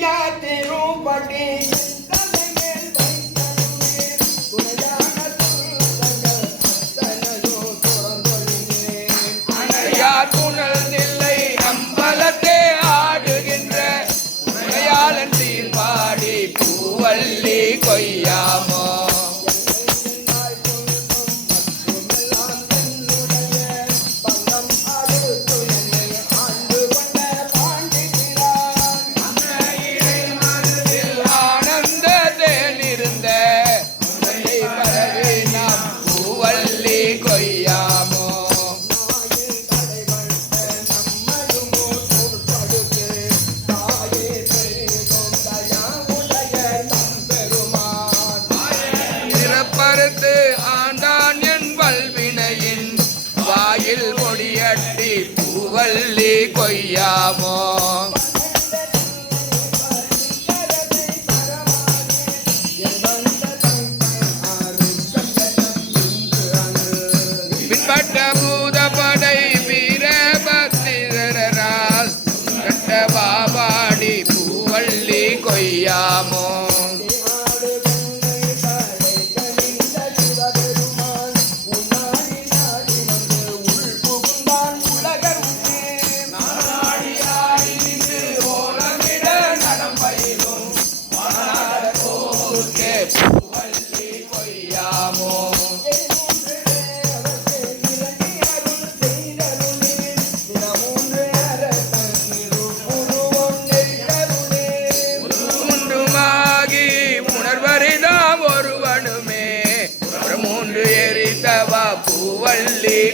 યાદ રૂપડે verte.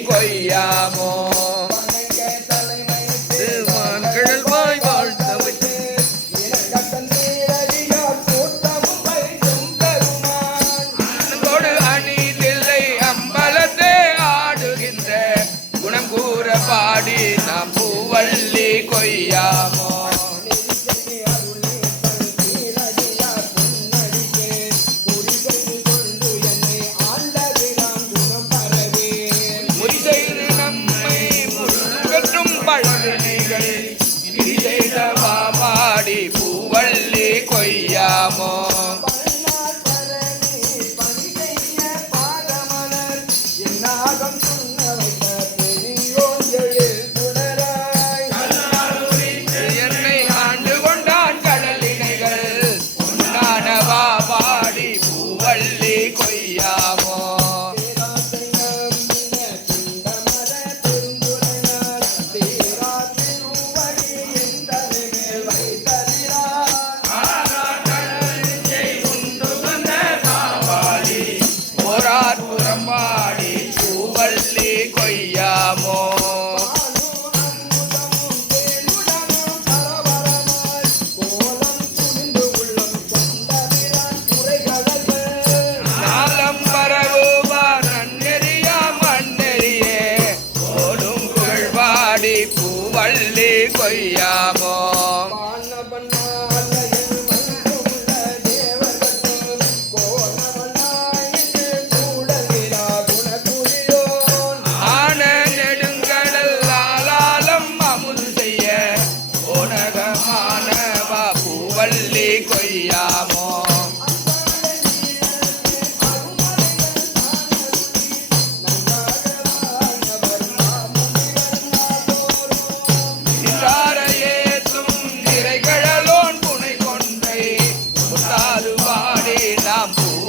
鬼呀、么？vai. Olha, liga. જી કોઈ આવો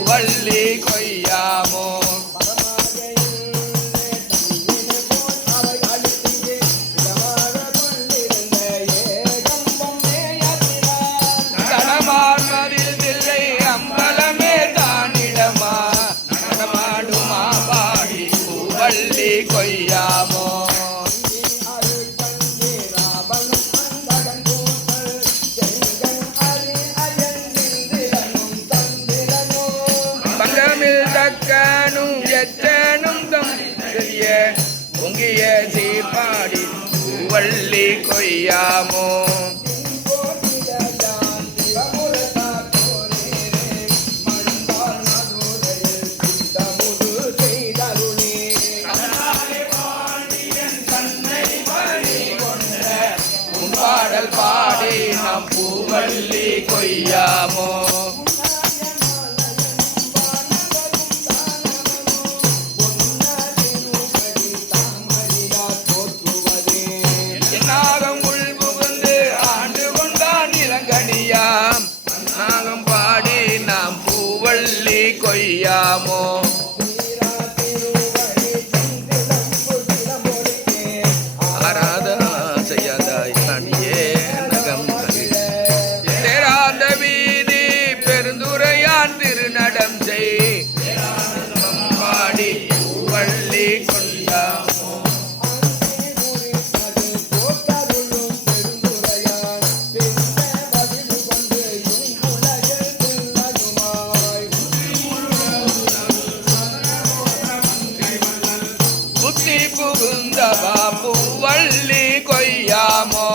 వల్లి కొయ్యాము. வள்ளி கொய்யாமோ? பாடி நாம் பூவள்ளி கொய்யாமோ? amo. புத்தி புகுந்த பூவள்ளி கொய்யாமோ